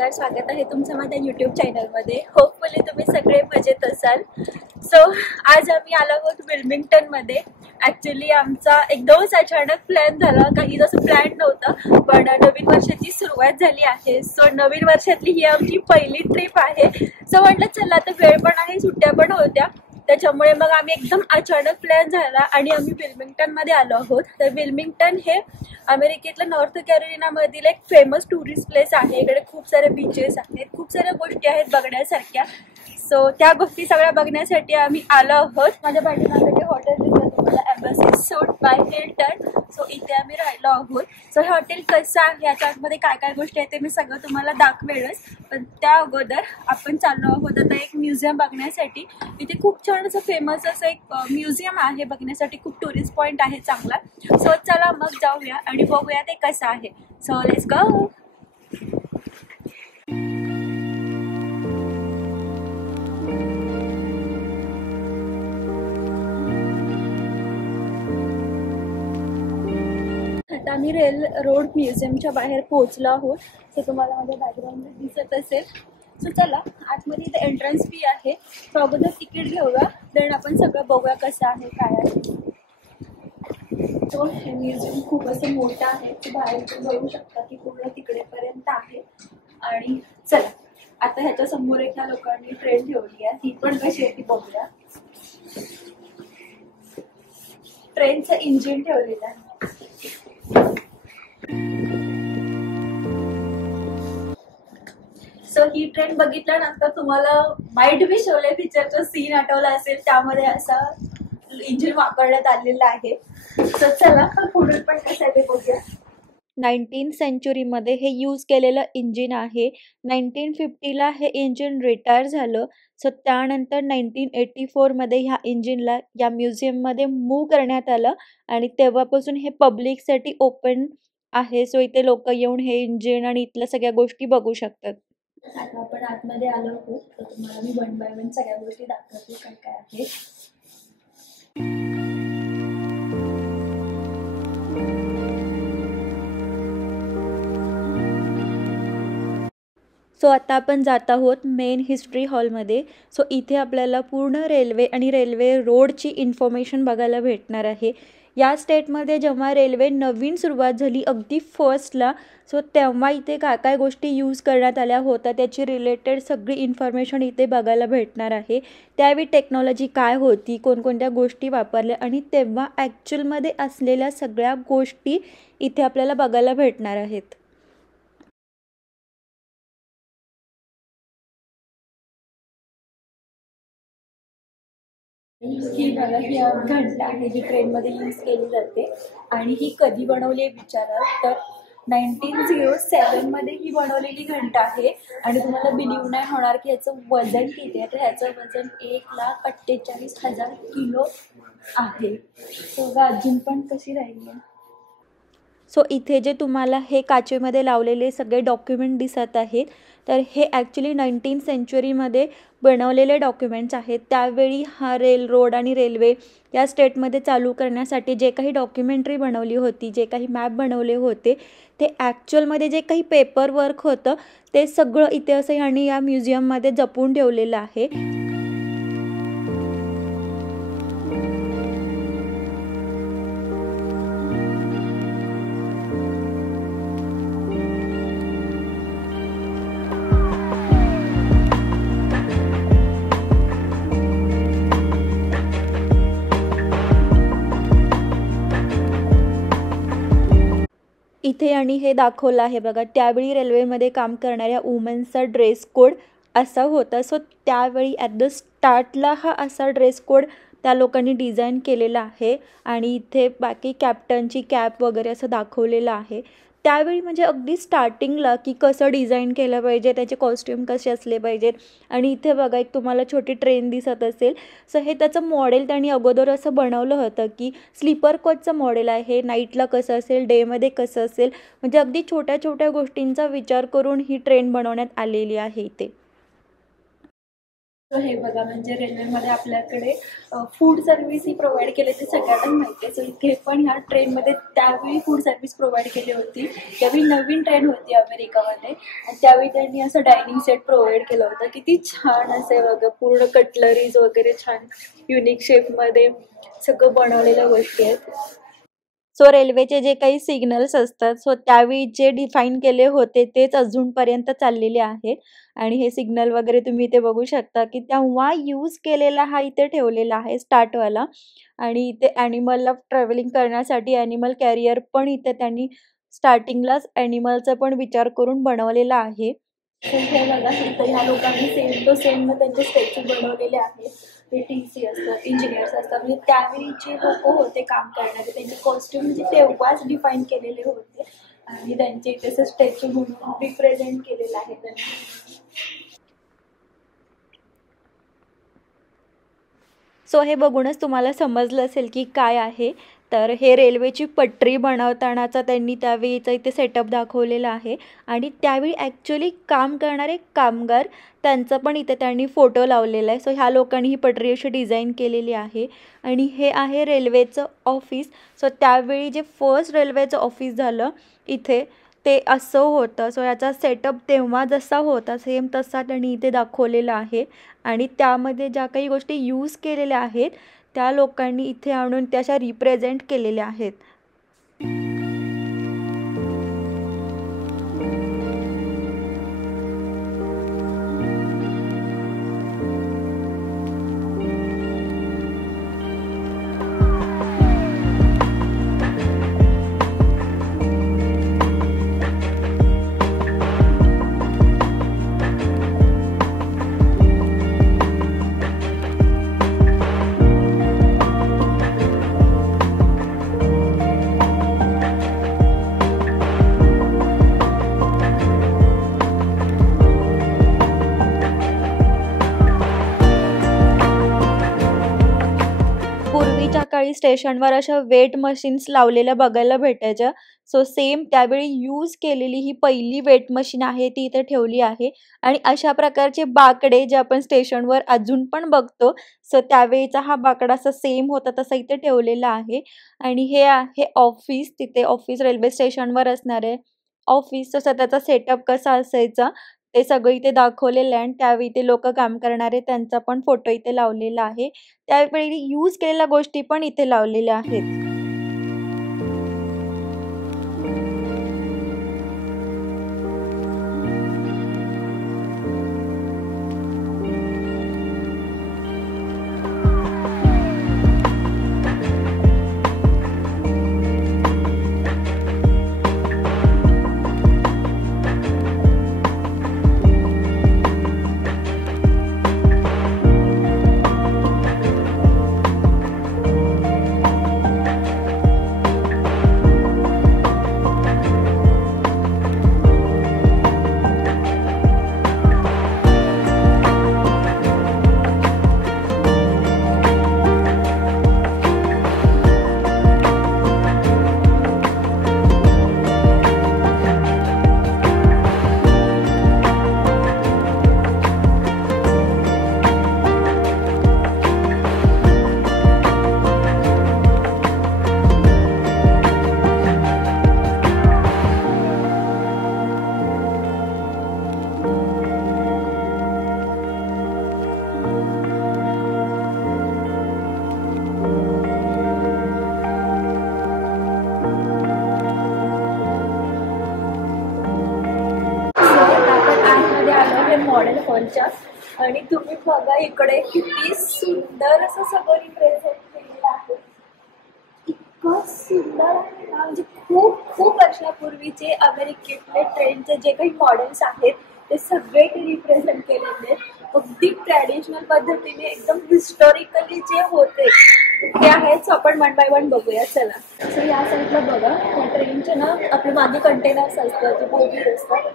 नमस्कार, स्वागत आहे तुमचं माझ्या यूट्यूब चॅनलमध्ये. होपफुली तुम्ही सगळे मजेत असाल. सो आज आम्ही आलो आहोत विल्मिंग्टनमध्ये. ॲक्च्युली आमचा एकदमच अचानक प्लॅन झाला, काही जसं प्लॅन नव्हतं, पण नवीन वर्षाची सुरुवात झाली आहे. सो नवीन वर्षातली ही आमची पहिली ट्रिप आहे. सो म्हटलं चला, आता वेळ पण आहे, सुट्ट्या पण होत्या, त्याच्यामुळे मग आम्ही एकदम अचानक प्लॅन झाला आणि आम्ही विल्मिंग्टनमध्ये आलो आहोत. तर विल्मिंग्टन हे अमेरिकेतल्या नॉर्थ कॅरोलिनामधील एक फेमस टुरिस्ट प्लेस आहे. इकडे खूप सारे बीचेस आहेत, खूप साऱ्या गोष्टी आहेत बघण्यासारख्या. सो त्या गोष्टी सगळ्या बघण्यासाठी आम्ही आलो आहोत. माझ्या पाठीमागे हॉटेल दिसतं तुम्हाला, embassy suit by Hilton. So इथे आम्ही राहिलो आहोत. सो हे हॉटेल कसं आहे, याच्यामध्ये काय काय गोष्टी आहेत ते मी सगळं तुम्हाला दाखवेलच. पण त्या अगोदर आपण चाललो आहोत आता एक म्युझियम बघण्यासाठी. इथे खूप छान असं फेमस असं एक म्युझियम आहे बघण्यासाठी, खूप टुरिस्ट पॉईंट आहे चांगला. सो चला मग जाऊया आणि बघूया ते कसं आहे. So let's go. आता आम्ही रेल रोड म्युझियमच्या बाहेर पोहोचलो आहोत. सो तुम्हाला माझ्या बॅकग्राऊंडमध्ये दिसत असेल. सो चला, आतमध्ये इथे एंट्रन्स फी आहे. सो अगोदर तिकीट घेऊया, देन आपण सगळं बघूया कसं आहे काय आहे. तो हे म्युझियम खूप असं मोठं आहे, ते बाहेर बघू शकता की पूर्ण तिकडेपर्यंत आहे. आणि चला आता ह्याच्या समोर एका लोकांनी ट्रेन ठेवली आहे, ती पण कशी आहे ती बघूया. ट्रेनचं इंजिन ठेवलेलं आहे. सो ही ट्रेन बघितल्यानंतर तुम्हाला माइट बी शोले पिक्चरचा सीन आठवला असेल, त्यामध्ये असा इंजिन वापरण्यात आलेलं आहे. सो चला पुढे पण कसं आहे ते बघूया. 19th सेंचुरीमध्ये हे यूज केलेलं इंजिन आहे. 1950ला हे इंजिन रिटायर झालं. सो त्यानंतर 1984मध्ये ह्या इंजिनला या म्युझियममध्ये मूव्ह करण्यात आलं आणि तेव्हापासून हे पब्लिकसाठी ओपन आहे. सो इथे लोक येऊन हे इंजिन आणि इथल्या सगळ्या गोष्टी बघू शकतात. आता आपण आतमध्ये आलो आहोत, तर तुम्हाला मी वन बाय वन सगळ्या गोष्टी दाखवते काय काय आहे. सो आता आपण जात आहोत मेन हिस्ट्री हॉलमध्ये. सो इथे आपल्याला पूर्ण रेल्वे आणि रेल्वे रोडची इन्फॉर्मेशन बघायला भेटणार आहे. या स्टेटमध्ये जेव्हा रेल्वे नवीन सुरुवात झाली अगदी फर्स्टला, सो तेव्हा इथे काय काय गोष्टी यूज करण्यात आल्या होत्या त्याची रिलेटेड सगळी इन्फॉर्मेशन इथे बघायला भेटणार आहे. त्यावेळी टेक्नॉलॉजी काय होती, कोणकोणत्या गोष्टी वापरल्या आणि तेव्हा ॲक्च्युअलमध्ये असलेल्या सगळ्या गोष्टी इथे आपल्याला बघायला भेटणार आहेत. ही बघा, ही घंटा आहे जी ट्रेनमध्ये यूज केली जाते. आणि ही कधी बनवली आहे विचाराल तर 1907मध्ये ही बनवलेली घंटा आहे. आणि तुम्हाला बिलीव्ह नाही होणार की याचं वजन किती आहे. तर ह्याचं वजन 1,48,000 किलो आहे. सो अजून पण कशी राहिली आहे. सो इथे जे तुम्हाला हे काचेमध्ये लावलेले सगळे डॉक्युमेंट दिसत आहेत, तर हे ॲक्च्युली 19th सेंचुरीमध्ये बनवलेले डॉक्युमेंट्स आहेत. त्यावेळी हा रेल रोड आणि रेल्वे या स्टेटमध्ये चालू करण्यासाठी जे काही डॉक्युमेंटरी बनवली होती, जे काही मॅप बनवले होते, ते ॲक्च्युअलमध्ये जे काही पेपर वर्क होतं ते सगळं इथे असं ह्यांनी या म्युझियममध्ये जपून ठेवलेलं आहे. इथे आणि हे दाखवलं आहे बघा, त्यावेळी रेल्वेमध्ये काम करणाऱ्या वुमन्सचा ड्रेस कोड असा होता. सो त्यावेळी ॲट द स्टार्टला हा असा ड्रेस कोड त्या लोकांनी डिझाईन केलेला आहे. आणि इथे बाकी कॅप्टनची कॅप वगैरे असं दाखवलेलं आहे. त्यावेळी म्हणजे अगदी स्टार्टिंगला की कसं डिझाईन केलं पाहिजे, त्याचे कॉस्ट्यूम कसे असले पाहिजेत. आणि इथे बघा एक तुम्हाला छोटी ट्रेन दिसत असेल. सो हे त्याचं मॉडेल त्यांनी अगोदर असं बनवलं होतं की स्लीपर कोचचं मॉडेल आहे, नाईटला कसं असेल, डेमध्ये कसं असेल, म्हणजे अगदी छोट्या छोट्या गोष्टींचा विचार करून ही ट्रेन बनवण्यात आलेली आहे इथे. सो हे बघा, म्हणजे रेल्वेमध्ये आपल्याकडे फूड सर्व्हिस ही प्रोव्हाइड केली ते सगळ्यांना माहिती आहे. सो इथे पण ह्या ट्रेनमध्ये त्यावेळी फूड सर्व्हिस प्रोव्हाइड केली होती. त्यावेळी नवीन ट्रेन होती अमेरिकामध्ये आणि त्यावेळी त्यांनी असं डायनिंग सेट प्रोव्हाइड केलं होतं. किती छान असे बघा, पूर्ण कटलरीज वगैरे छान युनिक शेपमध्ये सगळं बनवलेल्या गोष्टी आहेत. सो रेल्वेचे जे काही सिग्नल्स असतात, सो त्यावेळी जे डिफाईन केले होते तेच अजूनपर्यंत चाललेले आहे. आणि हे सिग्नल वगैरे तुम्ही इथे बघू शकता की तेव्हा यूज केलेला हा इथे ठेवलेला आहे स्टार्टवाला. आणि इथे ॲनिमलला ट्रॅव्हलिंग करण्यासाठी ॲनिमल कॅरियर पण इथे त्यांनी स्टार्टिंगलाच ॲनिमलचा पण विचार करून बनवलेला आहे. हे बघा, इथं ह्या लोकांनी सेम टू सेम त्यांचे स्टॅच्यू बनवलेले आहेत. ते TC असतात, इंजिनियर्स असतात, म्हणजे त्यावेळी जे लोक होते काम करणारे त्यांचे कॉस्ट्यूम म्हणजे तेव्हाच डिफाईन केलेले होते आणि त्यांचे इथे स्टॅच्यू म्हणून रिप्रेझेंट केलेलं आहे त्यांनी. सो हे बघूनच तुम्हाला समजलं असेल की काय आहे. तर हे रेल्वेची पटरी बनवतानाचा त्यांनी त्यावेळीचा इथे सेटअप दाखवलेला आहे. आणि त्यावेळी ॲक्च्युली काम करणारे कामगार त्यांचा पण इथे त्यांनी फोटो लावलेला आहे. सो ह्या लोकांनी ही पटरी अशी डिझाईन केलेली आहे. आणि हे आहे रेल्वेचं ऑफिस. सो त्यावेळी जे फर्स्ट रेल्वेचं ऑफिस झालं इथे ते असं होतं. सो याचा सेटअप तेव्हा जसा होता सेम तसा त्यांनी इथे दाखवलेला आहे. आणि त्यामध्ये ज्या काही गोष्टी यूज केलेल्या आहेत त्या लोकांनी इथे आणून त्याच्या रिप्रेझेंट केलेल्या आहेत. पूर्वीच्या काळी स्टेशनवर अशा वेट मशीन्स लावलेल्या बघायला भेटायच्या. सो सेम त्यावेळी यूज केलेली ही पहिली वेट मशीन आहे ती इथे ठेवली आहे. आणि अशा प्रकारचे बाकडे जे आपण स्टेशनवर अजून पण बघतो, सो त्यावेळीचा हा बाकडा असा सेम होता तसा इथे ठेवलेला आहे. आणि हे आहे ऑफिस, तिथे ऑफिस रेल्वे स्टेशनवर असणार आहे ऑफिस. तसं त्याचा सेटअप कसा असायचा ते सगळं इथे दाखवलेलं आहे. आणि त्यावेळी ते लोक काम करणारे त्यांचा पण फोटो इथे लावलेला आहे. त्यावेळी यूज केलेल्या गोष्टी पण इथे लावलेल्या आहेत. मॉडेल हॉलच्या आणि तुम्ही बघा इकडे किती सुंदर असं सगळं रिप्रेझेंट केलेलं आहे. इतकं सुंदर आहे ना, म्हणजे खूप खूप वर्षापूर्वीचे अमेरिकेतले ट्रेनचे जे काही मॉडेल्स आहेत ते सगळे ते रिप्रेझेंट केलेले आहेत. अगदी ट्रॅडिशनल पद्धतीने एकदम हिस्टॉरिकली जे होते ते आहेत. आपण वन बाय वन बघूया चला. सो या साईडला बघा, त्या ट्रेनचे ना आपले मागे कंटेनर्स असतात, जे बोगीज असतात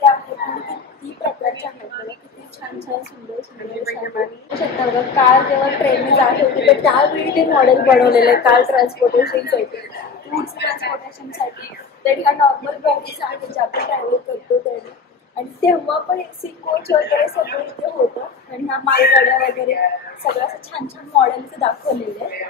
त्या आहेत. किती प्रकारच्या आहेत, किती छान छान सुंदर सुंदर शकता बघा. कार जेव्हा ट्रेनने जात होती तर त्यावेळी ते मॉडेल बनवलेले आहे कार ट्रान्सपोर्टेशनसाठी, फूड्स ट्रान्सपोर्टेशनसाठी. तर ह्या नॉर्मल बॉगीज आहेत जे आपण ट्रॅव्हल करतो त्याने. आणि तेव्हा पण एसी कोच वगैरे सगळं इथे होतं आणि ह्या मालगाड्या वगैरे सगळं असं छान छान मॉडेल इथे दाखवलेले आहे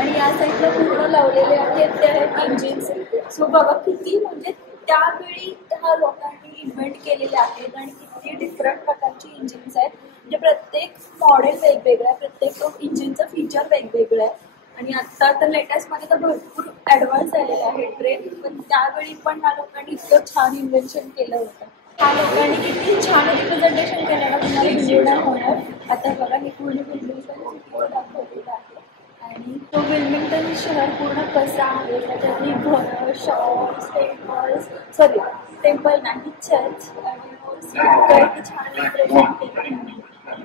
आणि या साईडला पूर्ण लावलेले आहेत ते आहेत इंजिन्स. सो बघा किती म्हणजे त्यावेळी ह्या लोकांनी इन्व्हेंट केलेले आहेत आणि किती डिफरंट प्रकारची इंजिन्स आहेत. म्हणजे प्रत्येक मॉडेल वेगवेगळं आहे, प्रत्येक इंजिनचं फीचर वेगवेगळं आहे आणि आता तर लेटेस्टमध्ये तर भरपूर ॲडव्हान्स झालेले आहे ट्रेन. पण त्यावेळी पण ह्या लोकांनी इतकं छान इन्व्हेन्शन केलं होतं. ह्या लोकांनी किती छान रिप्रेझेंटेशन केलं ना तुम्हाला व्हिडिओ होणार. आता बघा हे पूर्ण विल्मिंग्टन सिटीवर दाखवलेलं आहे आणि तो विल्मिंग्टन शहर पूर्ण कसा आहे त्याच्यातली घरं, शॉप्स, टेम्पल नाही चर्च आणि किती छान रिप्रेझेंट केलं.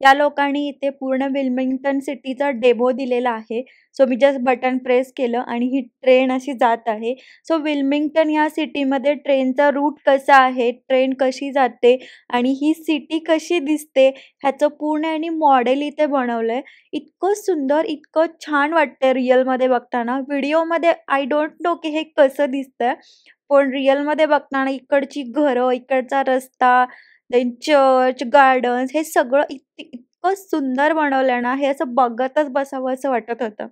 या लोकांनी इथे पूर्ण विल्मिंग्टन सिटीचा डेमो दिलेला आहे. सो मी जस्ट बटन प्रेस केलं आणि ही ट्रेन अशी जात आहे. सो विल्मिंग्टन ह्या सिटीमध्ये ट्रेनचा रूट कसा आहे, ट्रेन कशी जाते आणि ही सिटी कशी दिसते ह्याचं पूर्ण आणि मॉडेल इथे बनवलं आहे. इतकं सुंदर, इतकं छान वाटतं रिअलमध्ये बघताना. व्हिडिओमध्ये आय डोंट नो की हे कसं दिसतंय, पण रिअलमध्ये बघताना इकडची घरं, इकडचा रस्ता, देन चर्च, गार्डन्स हे सगळं इतकं सुंदर बनवलं ना, हे असं बघतच बसावं असं वाटत होतं.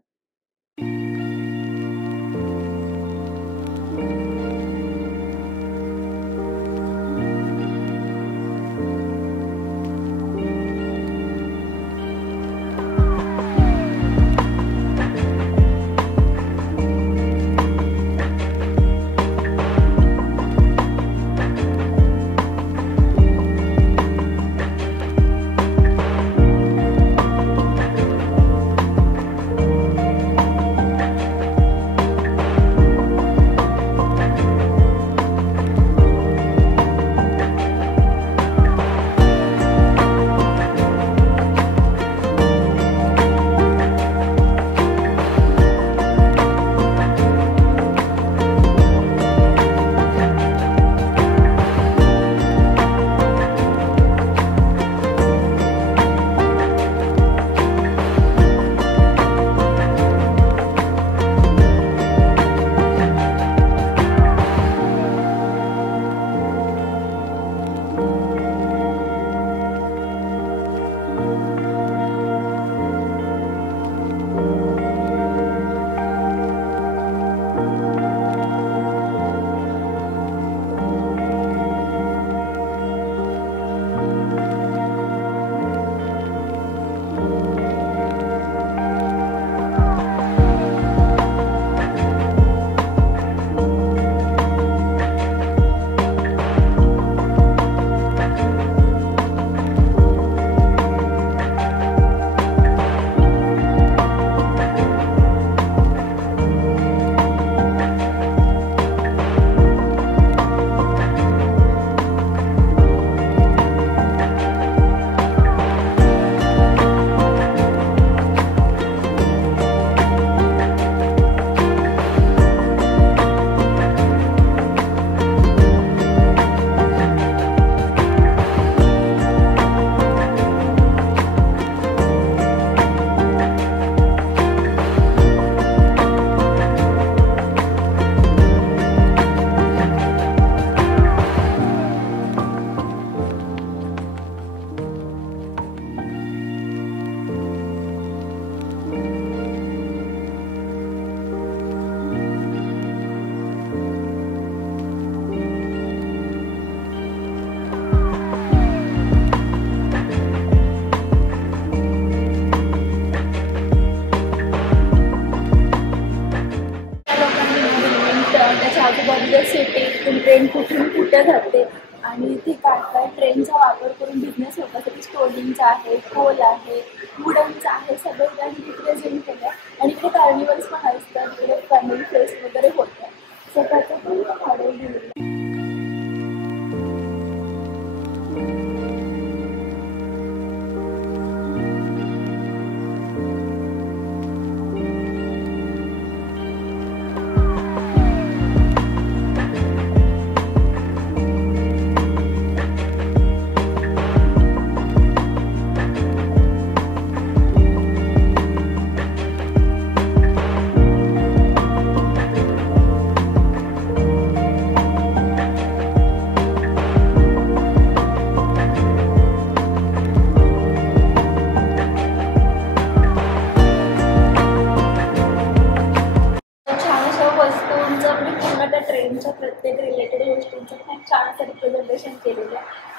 आजूबाजूच्या सिटी ट्रेन कुठून कुठे जाते आणि इथे काय काय ट्रेनचा वापर करून बिझनेस होता. तरी स्टोलिंगचा आहे, कोल आहे, वुडनचा आहे, सगळं त्यांनी रिप्रेझेंट केलं. आणि इकडे कार्निवल्स पण असतात, इकडे फॅमिली फेस्ट वगैरे होतं. सो त्याचं पण मॉडेल दिलेलं.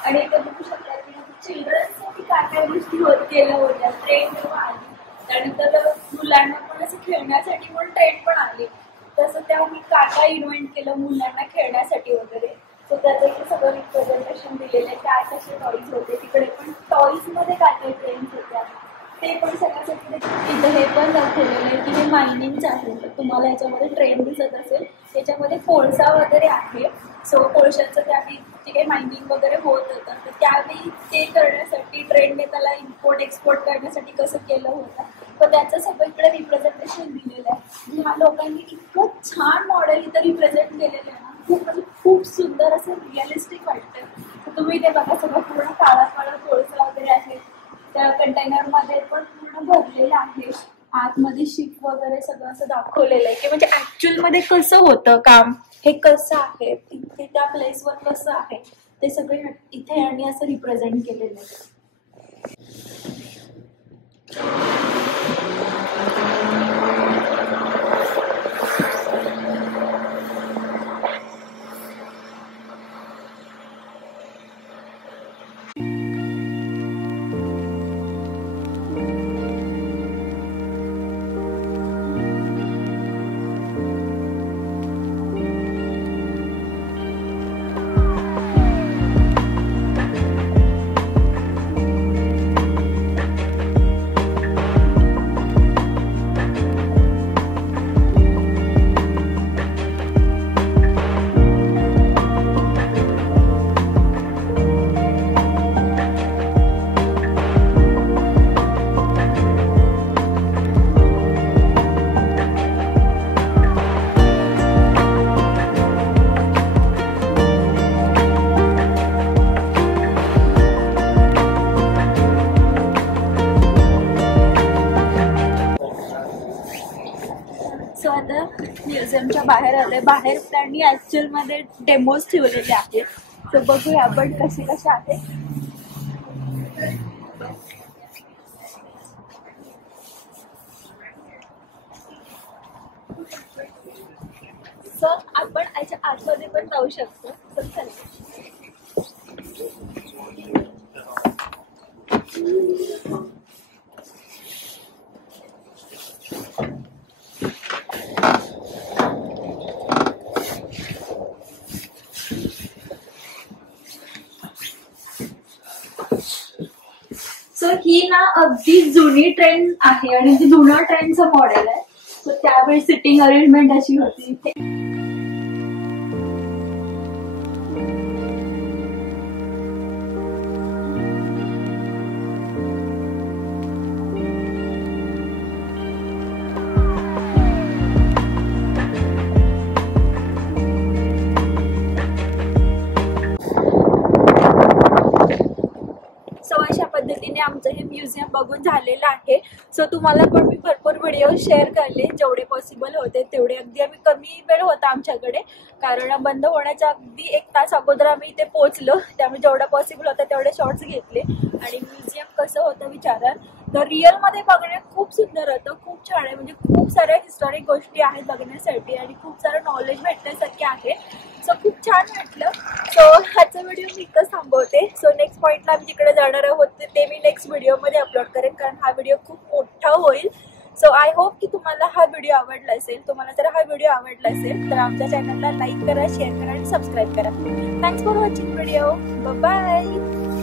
आणि इथे बघू शकता की चिल्ड्रन्ससाठी काय काय गोष्टी केल्या होत्या. ट्रेन तेव्हा आली, त्यानंतर मुलांना पण असं खेळण्यासाठी पण ट्रेन पण आली. तसं तेव्हा मी काय इन्व्हेंट केलं मुलांना खेळण्यासाठी वगैरे. सो त्याचं इथे सगळं रिप्रेझेंटेशन दिलेलं आहे. काय कसे टॉईज होते, तिकडे पण टॉईजमध्ये काय काय ट्रेन्स होत्या ते पण सगळ्यासाठी. इथे हे पण दाखवलेलं आहे की हे मायनिंगचं आहे. तर तुम्हाला याच्यामध्ये ट्रेन दिसत असेल, त्याच्यामध्ये कोळसा वगैरे आहे. सो कोळशाचं त्यावेळी जे काही मायनिंग वगैरे होत होतं, तर त्यावेळी ते करण्यासाठी ट्रेनने त्याला इम्पोर्ट एक्सपोर्ट करण्यासाठी कसं केलं होतं, तर त्याचं सगळं इकडे रिप्रेझेंटेशन दिलेलं आहे. ह्या लोकांनी इतकं छान मॉडेल इथं रिप्रेझेंट केलेलं आहे ना, खूप म्हणजे खूप सुंदर असं रिअलिस्टिक वाटतं. तर तुम्ही इथे बघा सगळं पूर्ण काळा काळा कोळसा वगैरे आहे. त्या कंटेनरमध्ये पण पूर्ण भरलेलं आहे. आतमध्ये शिप वगैरे सगळं असं दाखवलेलं आहे की म्हणजे ऍक्च्युअलमध्ये कसं होतं काम, हे कसं आहे, तिथे त्या प्लेसवर कसं आहे, ते सगळे इथे आणि असं रिप्रेझेंट केलेलं आहे. सो आता म्युझियमच्या बाहेर आले. बाहेर त्यांनी ऍक्च्युअलमध्ये डेमोज ठेवलेले आहेत. सो बघूया आपण कसे कसे आहे. सो आपण याच्या आतमध्ये पण जाऊ शकतो. तर चला. सो ही ना अगदी जुनी ट्रेन आहे आणि जुना ट्रेनचं मॉडेल आहे. सो त्यावेळी सिटिंग अरेंजमेंट अशी होती इथे. पद्धतीने आमचं हे म्युझियम बघून झालेलं आहे. सो तुम्हाला पण मी भरपूर व्हिडिओ शेअर करले जेवढे पॉसिबल होते तेवढे. अगदी आम्ही कमी वेळ होता आमच्याकडे, कारण बंद होण्याच्या अगदी 1 तास अगोदर आम्ही इथे पोहोचलो. त्यामुळे जेवढं पॉसिबल होतं तेवढे शॉर्ट्स घेतले. आणि म्युझियम कसं होतं विचाराल तर रिअलमध्ये बघण्यात खूप सुंदर होतं, खूप छान आहे. म्हणजे खूप साऱ्या हिस्टॉरिक गोष्टी आहेत बघण्यासाठी आणि खूप सारं नॉलेज भेटण्यासारखे आहे. सो खूप छान वाटलं. सो ह्याचा व्हिडिओ मी इथंच थांबवते. सो नेक्स्ट पॉईंटला आम्ही जिकडे जाणार आहोत ते मी नेक्स्ट व्हिडिओमध्ये अपलोड करेन, कारण हा व्हिडिओ खूप मोठा होईल. सो आय होप की तुम्हाला हा व्हिडिओ आवडला असेल. तुम्हाला जर हा व्हिडिओ आवडला असेल तर आमच्या चॅनलला लाईक करा, शेअर करा आणि सबस्क्राईब करा. Thanks for watching video. Bye.